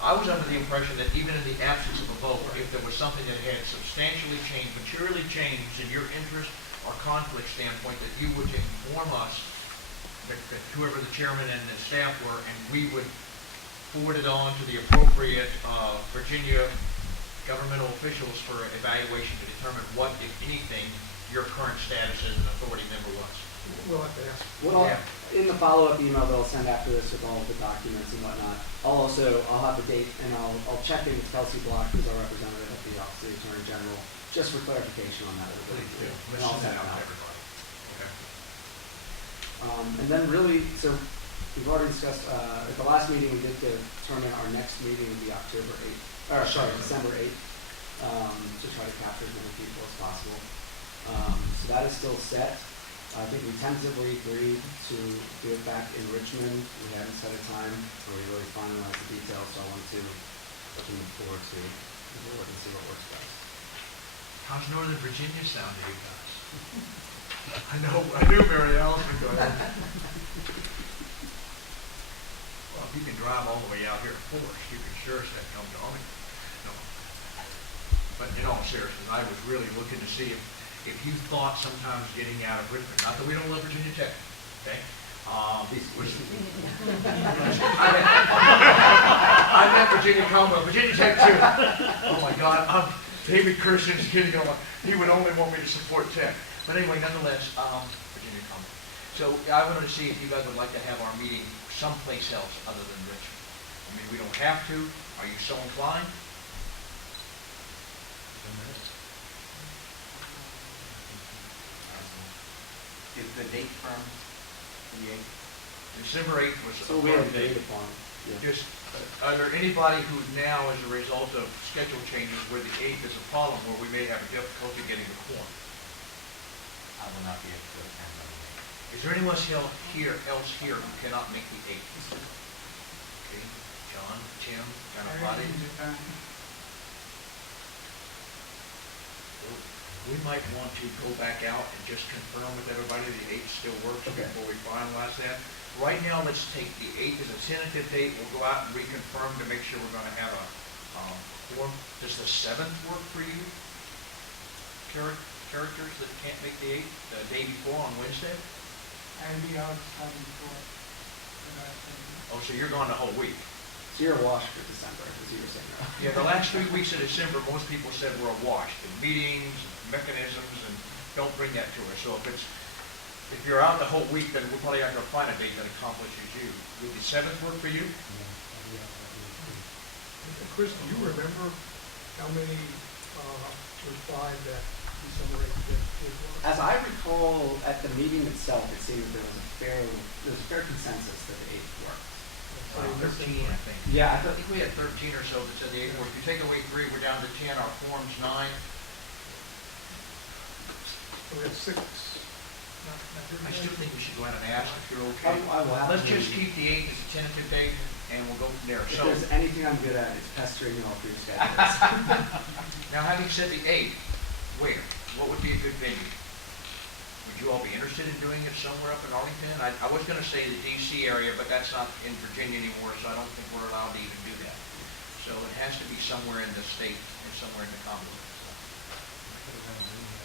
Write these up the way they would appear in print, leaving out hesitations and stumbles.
I was under the impression that even in the absence of a vote, if there was something that had substantially changed, materially changed in your interest or conflict standpoint, that you would inform us, that whoever the chairman and the staff were, and we would forward it on to the appropriate Virginia governmental officials for evaluation to determine what, if anything, your current status as an authority member was. We'll have to ask. Well, in the follow-up email that I'll send after this with all of the documents and whatnot, I'll have a date, and I'll check in with Kelsey Block, who's our representative at the Office of the Attorney General, just for clarification on that. Please do. And I'll send it Send it out to out. everybody. Okay. And then really, so we've already discussed, at the last meeting, we did determine our next meeting would be December 8th, to try to capture as many people as possible. So that is still set. I think we tentatively agreed to do it back in Richmond. We haven't set a time where we really finalize the details, so I want to open the floor to the board and see what works best. How's Northern Virginia sound to you guys? I knew Mary Alice would go ahead. Well, if you can drive all the way out here to Forest, you can sure as heck come to Arlington. No. But in all seriousness, I was really looking to see if you thought sometimes getting out of Richmond, not that we don't love Virginia Tech, okay? I meant Virginia Commonwealth, Virginia Tech too. Oh my God, David Kirsten's getting on. He would only want me to support Tech. But anyway, nonetheless, Virginia Commonwealth. So I wanted to see if you guys would like to have our meeting someplace else other than Richmond. I mean, we don't have to. Are you so inclined? Is the date firm, the 8th? December 8th was So a we have firm a date. date upon. Yeah. Just, are there anybody who now, as a result of schedule changes, where the 8th is a problem, where we may have a difficulty getting the quorum? I will not be able to attend on the 8th. Is there anyone else here who cannot make the 8th? Okay, John, Tim, Friday. We might want to go back out and just confirm with everybody the 8th still works before we finalize that. Right now, let's take the 8th as a tentative date. We'll go out and reconfirm to make sure we're going to have a quorum. Does the 7th work for you? Characters that can't make the 8th, the day before on Wednesday? I'll be out of time before. Oh, so you're gone the whole week? So you're awash for December, as you were saying. Right? Yeah, the last 3 weeks of December, most people said we're awash. The meetings, mechanisms, and don't bring that to us. So if you're out the whole week, then we're probably not going to find a date that accomplishes you. Would the 7th work for you? Chris, do you remember how many replied that December 8th? As I recall, at the meeting itself, it seemed that there was a fair consensus that the 8th worked. 13, I think. Yeah, I think we had 13 or so that said the 8th worked. If you take away 3, we're down to 10. Our quorum's 9. We have 6. I still think we should go ahead and ask if you're okay. I will Let's absolutely- just keep the 8th as a tentative date, and we'll go from there. If So, there's anything I'm good at, it's pestering you all through your schedules. now having said the 8th, where? What would be a good venue? Would you all be interested in doing it somewhere up in Arlington? I was going to say the D.C. area, but that's not in Virginia anymore, so I don't think we're allowed to even do that. So it has to be somewhere in the state or somewhere in the Commonwealth.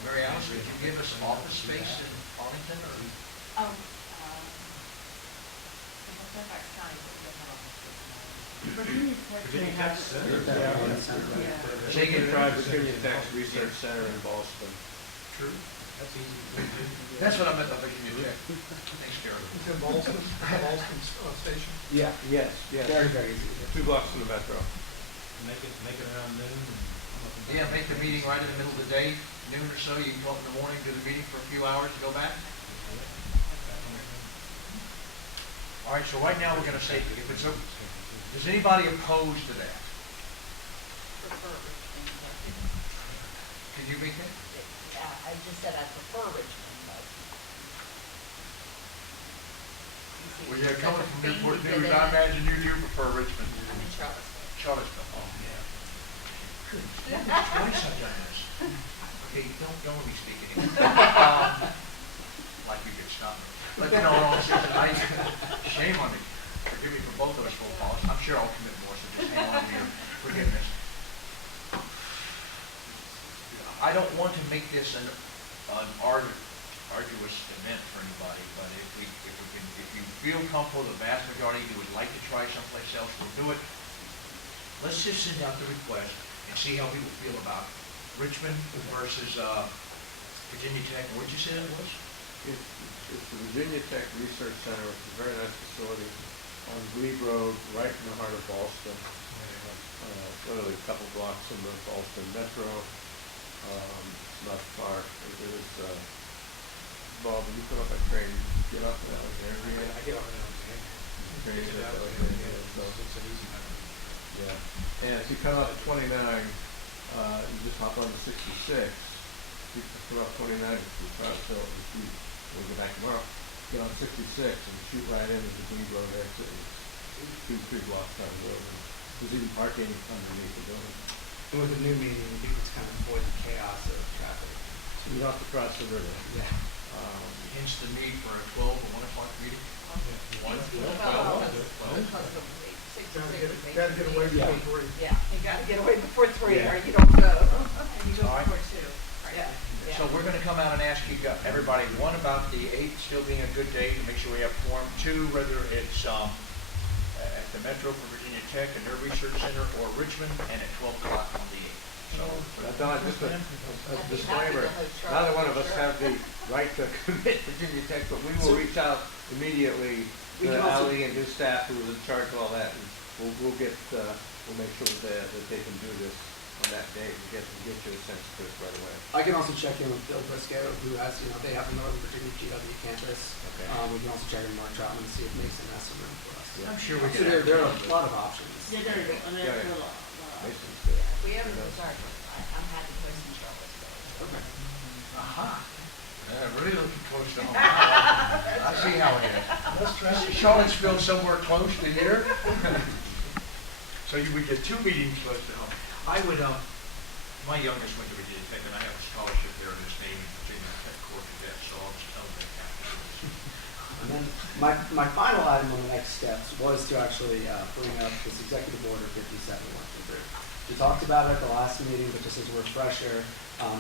Mary Alice, could you give us office space in Arlington? Or? Fairfax County would have Virginia Tech Center. Say again. Virginia Tech Research Center in Boston. True. That's easy. That's what I meant by Virginia Tech. Thanks, Gary. It's in Boston Station. Yeah, Yes, yes. very, very easy. 2 blocks from the metro. Make it around noon and come up and. Yeah, make the meeting right in the middle of the day, noon or so. You can go up in the morning, do the meeting for a few hours, and go back. All right, so right now we're going to say, if it's open, is anybody opposed to that? Could you make that? Yeah, I just said I prefer Richmond, but. Well, yeah, coming from Newport News, I imagine you do prefer Richmond. I'm in Charlottesville. Charlottesville. Oh, yeah. Goodness, twice I've done this. Okay, don't let me speak anymore. Like you could stop me. But no, shame on me. Forgive me for both of us for calls. I'm sure I'll commit more, so just hang on your forgiveness. I don't want to make this an arduous event for anybody, but if you feel comfortable, the vast majority of you would like to try someplace else, we'll do it. Let's just send out the request and see how people feel about Richmond versus Virginia Tech. What'd you say that was? It's the Virginia Tech Research Center, which is a very nice facility on Glebe Road, right in the heart of Boston. Literally a couple blocks from the Boston Metro. It's not far. It is, Bob, when you come up that train, get off of Alexandria. I get off of Alexandria. Train Get is to Alexandria, Alexandria, so, it's an easy matter. yeah. And if you come up 29, you just hop on the 66. You come up 29, you cross Hill, and shoot, we'll go back tomorrow, get on 66 and shoot right into the Glebe Road exit. It's 2-3 blocks down the road. And there's even parking underneath the building. And with the new meeting, I think it's kind of avoid the chaos of traffic. So you don't have to cross the river. Yeah. Hence the need for a 12 or 1 o'clock meeting. Well, Gotta get away Yeah. before 3. Yeah, you gotta get away before 3 Yeah. or you don't go. And you go All right. before 2. Yeah. So we're gonna come out and ask you, everybody, one, about the 8th still being a good day to make sure we have quorum. 2, whether it's at the Metro for Virginia Tech and their research center, or Richmond, and at 12 o'clock on the 8th. So, Don, just a disclaimer, neither one of us have the right to commit Virginia Tech, but we will reach out immediately We to can also- Ali and his staff who is in charge of all that, and we'll make sure that they can do this on that day, and get you a sense of this right away. I can also check in with Bill Briscoe, who has, they have the Northern Virginia GW campus. Okay. We can also check in with Mark Troutman and see if Mason has some room for us. I'm sure we So can. there are a lot of options. Yeah, there you go, and Yeah, that's yeah. a lot. Mason's good. We have, sorry, I'm happy to play some Charlottesville. Okay. Aha. Really looking close to home. I see how it is. Charlottesville somewhere close to here? So you would get 2 meetings close to home. I would, my youngest went to Virginia Tech, and I have a scholarship there in his name in Virginia Tech Corps Cadet, so I'll just tell them afterwards. And then my final item on the next steps was to actually bring up this Executive Order 57 working group. We talked about it at the last meeting, but just as a refresher,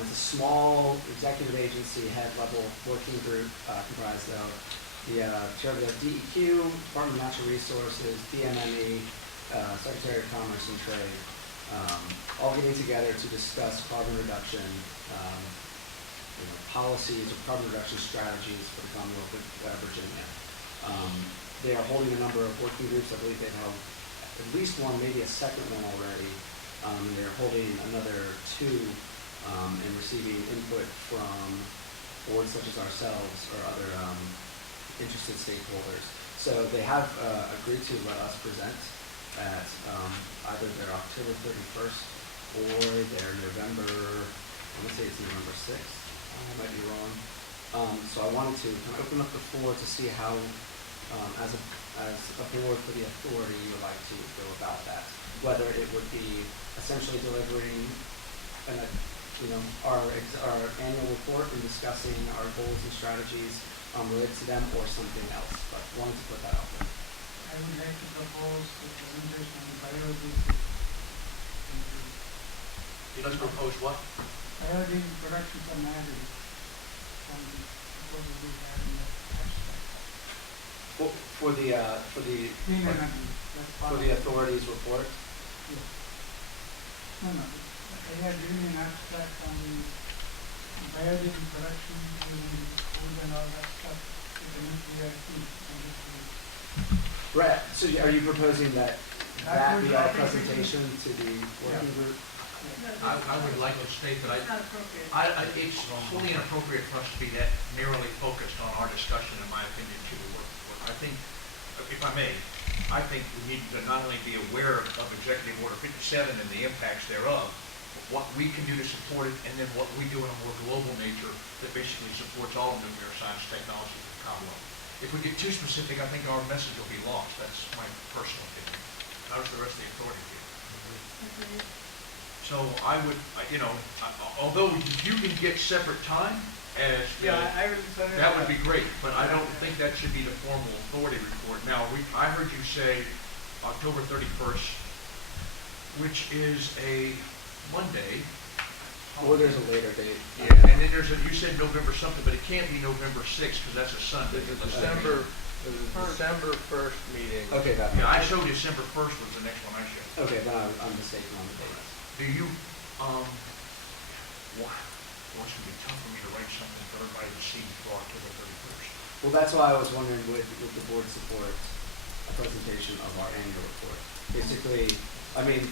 it's a small executive agency head level working group comprised of the chair of the DEQ, Department of Natural Resources, DMME, Secretary of Commerce and Trade, all getting together to discuss carbon reduction policies or carbon reduction strategies for the Commonwealth of Virginia. They are holding a number of working groups. I believe they've held at least one, maybe a second one already. And they're holding another 2 and receiving input from boards such as ourselves or other interested stakeholders. So they have agreed to let us present at either their October 31st or their November, I want to say it's November 6th. I might be wrong. So I wanted to kind of open up the floor to see how, as a board for the authority, you would like to go about that. Whether it would be essentially delivering our annual report and discussing our goals and strategies related to them, or something else. But wanted to put that out there. I would like to propose the presentation on the biology. Let's propose what? Biology production from agri. From the proposal we have in the abstract. For the Clean energy, that's part for of the it. authorities report. Yes. No, I have given an abstract on the biology production using food and all that stuff. The nuclear heat and this is. Right. So are you proposing that That be would our be- presentation to the working group? I would like to state that It's not appropriate. it's wholly inappropriate for us to be that narrowly focused on our discussion, in my opinion, to the work. I think, if I may, I think we need to not only be aware of Executive Order 57 and the impacts thereof, but what we can do to support it, and then what we do in a more global nature that basically supports all nuclear science technology in the Commonwealth. If we get too specific, I think our message will be lost. That's my personal opinion. How does the rest of the authority feel? So I would, although you can get separate time as, I will. that would be great, but I don't think that should be the formal authority report. Now, I heard you say October 31st which is a Monday. Or there's a later date. Yeah, and then there's a, you said November something, but it can't be November 6th, because that's a Sunday. There's a unless- There's a December first meeting. Okay, that Yeah, I makes showed December 1st was the next one I showed. Okay, then I'm mistaken on the date. Do you, wow, well, it's gonna be tough for me to write something for everybody to see for October 31st. Well, that's why I was wondering, would the board support a presentation of our annual report? Basically, I mean,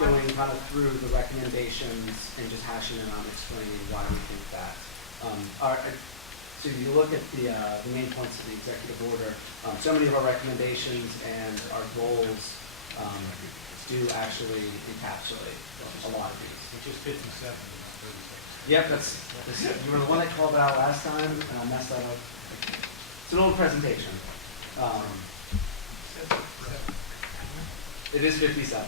going kind of through the recommendations and just hashing it out and explaining why we think that. So if you look at the main points of the executive order, so many of our recommendations and our goals do actually encapsulate a lot of these. Which is 57, not 36. Yep, you were the one that called it out last time, and I messed that up. It's an old presentation. It is 57,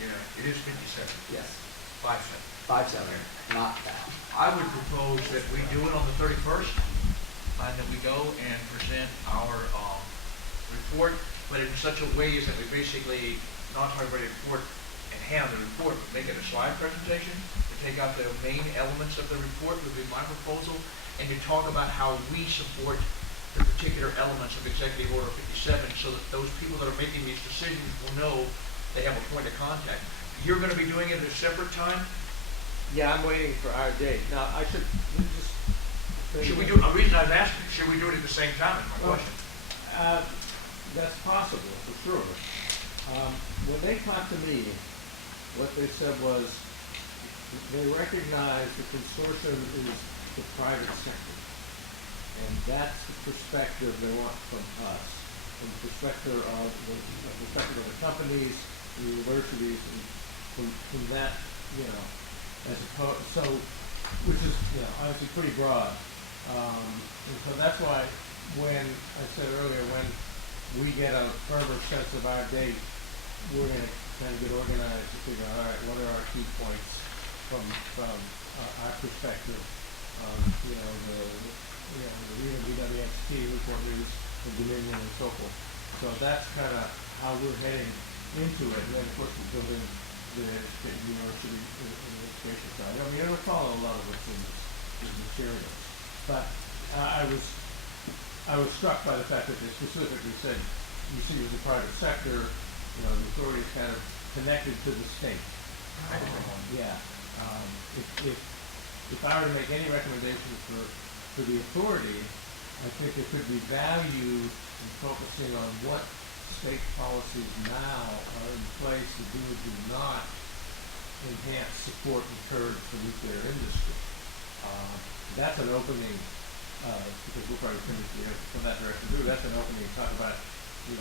Yeah, it is 57, yes, 57. 57, not that. I would propose that we do it on the 31st, and that we go and present our report, but in such a way as that we basically not talk about the report and hand the report, but make it a slide presentation, to take out the main elements of the report would be my proposal, and to talk about how we support the particular elements of Executive Order 57, so that those people that are making these decisions will know they have a point of contact. You're going to be doing it at a separate time? Yeah, I'm waiting for our date. Now, I should just. Should we do, a reason I've asked, should we do it at the same time, is my question. That's possible, for sure. When they talked to me, what they said was, they recognize the consortium is the private sector. And that's the perspective they want from us, from the perspective of the companies, the universities, and from that, as opposed, so, which is, obviously pretty broad. And so that's why when I said earlier, when we get a firmer sense of our date, we're gonna kind of get organized to figure out, all right, what are our key points from our perspective, the BWXT, report news, the Dominion, and so forth. So that's kind of how we're heading into it. And then, of course, we build in the university and the education side. I mean, it'll follow a lot of what's in the materials. But I was struck by the fact that they specifically said, you see, as a private sector, the authority is kind of connected to the state. Yeah. If I were to make any recommendations for the authority, I think there could be value in focusing on what state policies now are in place that do or do not enhance, support, encourage the nuclear industry. That's an opening, because we'll probably finish from that direction too. That's an opening to talk about,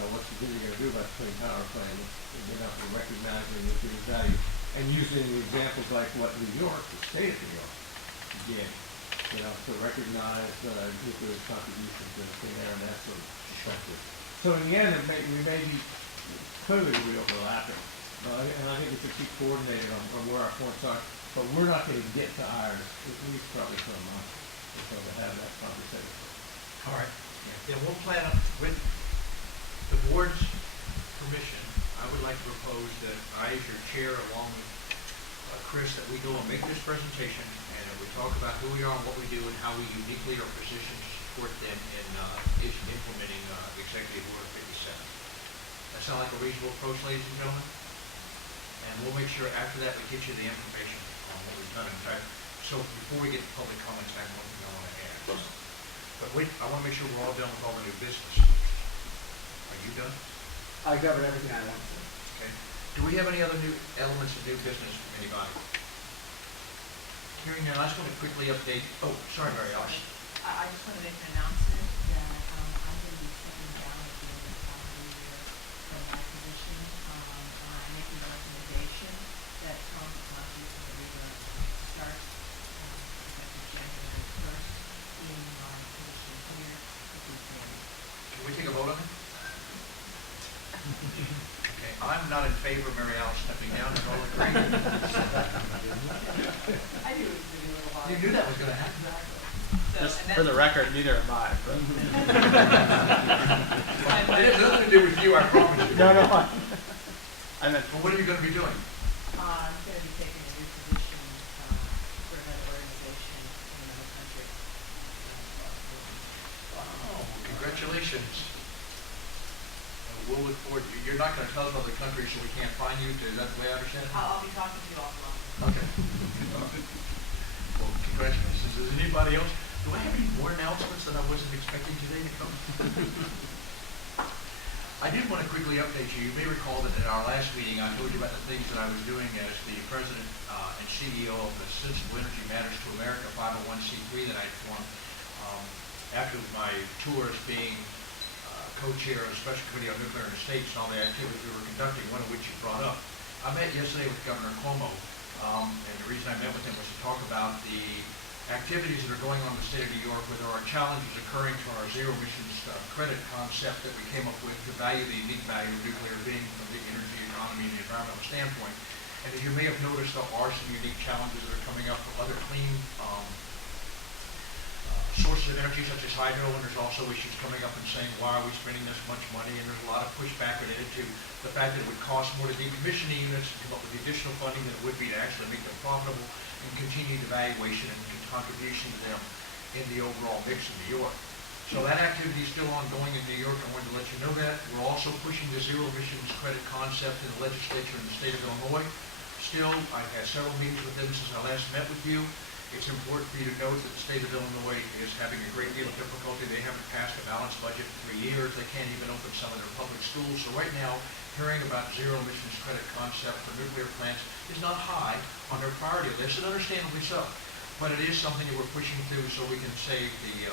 what's the Virginia going to do about the clean power plan, recognizing nuclear value, and using examples like what New York, the state of New York, did. To recognize nuclear contributions to clean air and that sort of perspective. So in the end, we may be clearly overlapping, and I think we should keep coordinated on where our points are. But we're not going to get to ours, at least probably for a month, until we have that conversation. All right. Then we'll plan with the board's permission. I would like to propose that I, as your chair, along with Chris, that we go and make this presentation, and that we talk about who we are and what we do and how we uniquely are positioned to support them in implementing Executive Order 57. That sound like a reasonable approach, ladies and gentlemen? And we'll make sure after that we get you the information on what we've done. In fact, so before we get to public comments, I have one thing I want to add. But wait, I want to make sure we're all done with all the new business. Are you done? I covered everything I wanted to. Okay. Do we have any other new elements of new business from anybody? Hearing none, I just want to quickly update. Oh, sorry, Mary Alice. I just want to make an announcement that I'm going to be stepping down at the end of the calendar year from my position. I'm making a recommendation that Tom Consortium start effective January 1st in my position here at BPM. Can we take a vote on it? Okay, I'm not in favor of Mary Alice stepping down. I all agree. I knew it was going to be a little hard. You knew that was going to happen. Just for the record, neither am I. But. It has nothing to do with you, I promise you. No. And then, Well, what are you gonna be doing? I'm gonna be taking a new position, for another organization in another country. Wow, congratulations. We'll look forward, you're not gonna tell us other countries so we can't find you, is that the way I understand it? I'll be talking to you offline. Okay. Well, congratulations. Does anybody else, do I have any more announcements that I wasn't expecting today to come? I did want to quickly update you. You may recall that in our last meeting, I told you about the things that I was doing as the president and CEO of the Sensible Energy Matters to America 501c3 that I formed after my tours being co-chair of the Special Committee on Nuclear Estates and all the activities we were conducting, one of which you brought up. I met yesterday with Governor Cuomo, and the reason I met with him was to talk about the activities that are going on in the state of New York, where there are challenges occurring to our zero emissions credit concept that we came up with to value the unique value of nuclear being from the energy economy and the environmental standpoint. And as you may have noticed, there are some unique challenges that are coming up for other clean sources of energy such as hydro, and there's also issues coming up and saying, why are we spending this much money? And there's a lot of pushback related to the fact that it would cost more to decommission the units and come up with the additional funding that it would be to actually make them profitable and continued evaluation and contribution to them in the overall mix in New York. So that activity is still ongoing in New York. I wanted to let you know that. We're also pushing the zero emissions credit concept in the legislature in the state of Illinois. Still, I've had several meetings with them since I last met with you. It's important for you to note that the state of Illinois is having a great deal of difficulty. They haven't passed a balanced budget in 3 years. They can't even open some of their public schools. So right now, hearing about zero emissions credit concept for nuclear plants is not high on their priority list, and understandably so. But it is something that we're pushing through so we can save the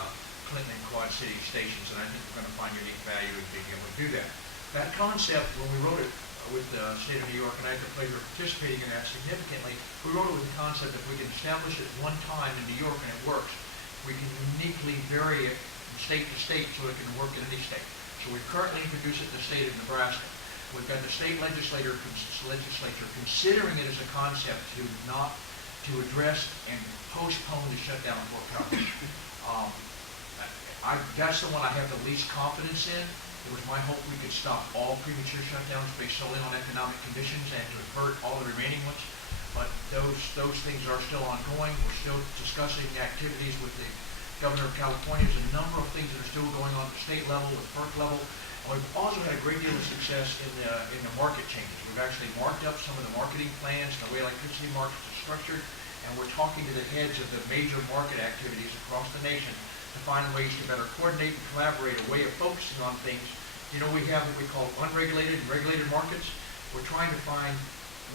Clinton and Quad City stations, and I think we're going to find unique value in being able to do that. That concept, when we wrote it with the state of New York, and I had the pleasure of participating in that significantly, we wrote it with the concept that we can establish it one time in New York and it works. We can uniquely vary it from state to state so it can work in any state. So we've currently introduced it in the state of Nebraska. We've got the state legislature considering it as a concept to address and postpone the shutdown of Fort Powell. That's the one I have the least confidence in. It was my hope we could stop all premature shutdowns based solely on economic conditions and to avert all the remaining ones. But those things are still ongoing. We're still discussing activities with the Governor of California. There's a number of things that are still going on at the state level, the FERC level. And we've also had a great deal of success in the market changes. We've actually marked up some of the marketing plans and the way electricity markets are structured, and we're talking to the heads of the major market activities across the nation to find ways to better coordinate and collaborate, a way of focusing on things. You know, we have what we call unregulated and regulated markets. We're trying to find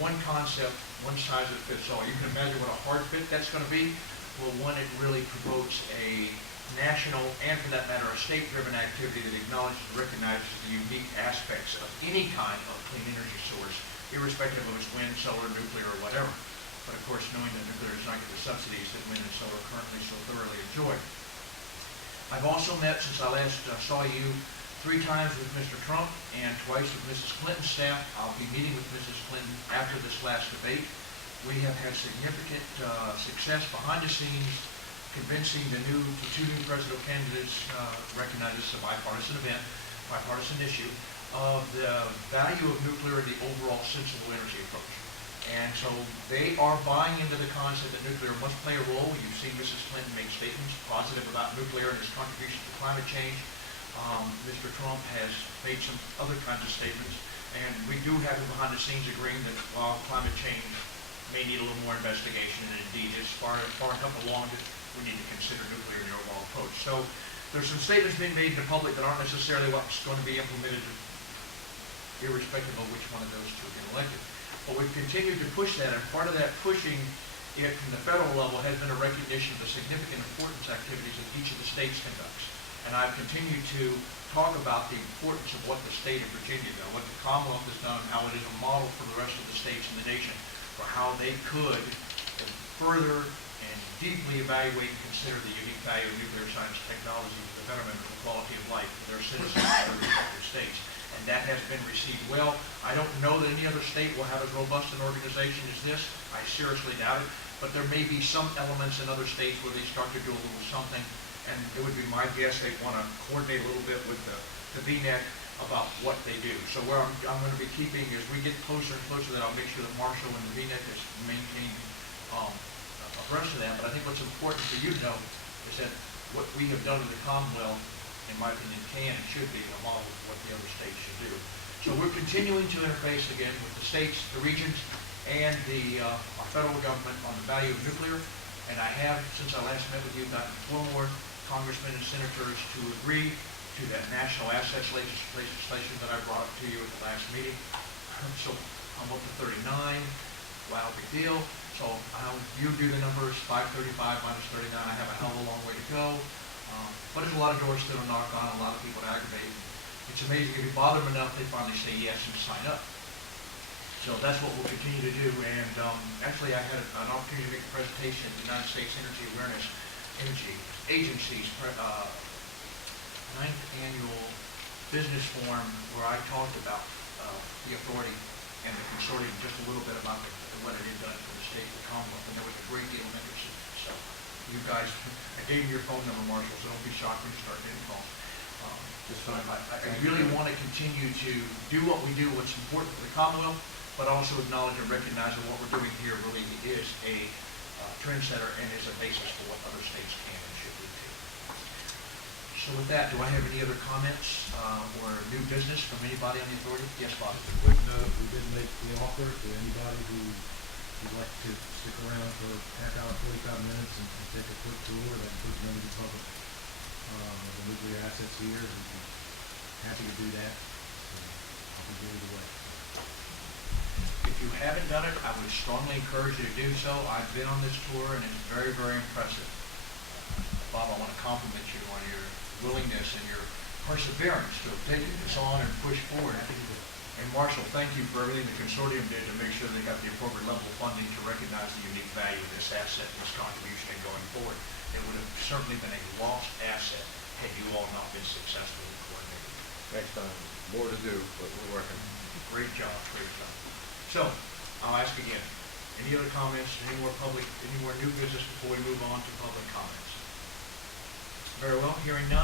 one concept, one size that fits all. You can imagine what a hard fit that's going to be. Well, one, it really promotes a national and, for that matter, a state-driven activity that acknowledges and recognizes the unique aspects of any kind of clean energy source, irrespective of its wind, solar, nuclear, or whatever. But of course, knowing that nuclear does not get the subsidies that wind and solar currently so thoroughly enjoy. I've also met, since I last saw you, 3 times with Mr. Trump and twice with Mrs. Clinton's staff. I'll be meeting with Mrs. Clinton after this last debate. We have had significant success behind the scenes, convincing the 2 new presidential candidates, recognize this as a bipartisan event, bipartisan issue, of the value of nuclear and the overall sensible energy approach. And so they are buying into the concept that nuclear must play a role. You've seen Mrs. Clinton make statements positive about nuclear and its contribution to climate change. Mr. Trump has made some other kinds of statements, and we do have him behind the scenes agreeing that while climate change may need a little more investigation, and indeed is far enough along that we need to consider nuclear in the overall approach. So there's some statements being made in the public that aren't necessarily what's going to be implemented, irrespective of which one of those 2 get elected. But we've continued to push that, and part of that pushing it from the federal level has been a recognition of the significant importance activities that each of the states conducts. And I've continued to talk about the importance of what the state of Virginia does, what the Commonwealth has done, and how it is a model for the rest of the states in the nation for how they could further and deeply evaluate and consider the unique value of nuclear science technology for the betterment of the quality of life for their citizens in their respective states. And that has been received well. I don't know that any other state will have as robust an organization as this. I seriously doubt it. But there may be some elements in other states where they start to do a little something. And it would be my guess they'd want to coordinate a little bit with the VNET about what they do. So where I'm gonna be keeping, as we get closer and closer, that I'll make sure that Marshall and the VNet is maintained, abreast of that. But I think what's important for you to know is that what we have done in the Commonwealth, in my opinion, can and should be a model of what the other states should do. So we're continuing to interface again with the states, the regions, and our federal government on the value of nuclear. And I have, since I last met with you, gotten 4 more congressmen and senators to agree to that national assets legislation that I brought up to you at the last meeting. So I'm up to 39. Wow, big deal. So you do the numbers, 535 minus 39. I have a hell of a long way to go. But there's a lot of doors still to knock on, a lot of people to aggravate. It's amazing if you bother them enough, they finally say yes and sign up. So that's what we'll continue to do. And actually, I had an opportunity to make a presentation at the United States Energy Agency's 9th annual business forum, where I talked about the authority and the consortium, just a little bit about what it had done for the state of the Commonwealth, and there was a great deal of interest in it. So you guys, I gave you your phone number, Marshall, so don't be shocked when you start getting calls. I really want to continue to do what we do, what's important for the Commonwealth, but also acknowledge and recognize that what we're doing here really is a trendsetter and is a basis for what other states can and should do too. So with that, do I have any other comments or new business from anybody on the authority? Yes, Bob. Quick note, we did make the offer to anybody who would like to stick around for half hour, 45 minutes and take a quick tour. That includes members of the public of the nuclear assets here. We'd be happy to do that. So I'll be there either way. If you haven't done it, I would strongly encourage you to do so. I've been on this tour and it's very, very impressive. Bob, I want to compliment you on your willingness and your perseverance to have taken this on and push forward. And Marshall, thank you for everything the consortium did to make sure they got the appropriate level of funding to recognize the unique value of this asset and this contribution in going forward. It would have certainly been a lost asset had you all not been successful in coordinating. Next time, more to do, but we're working. Great job, great job. So, I'll ask again, any other comments, any more new business before we move on to public comments? Very well, hearing none.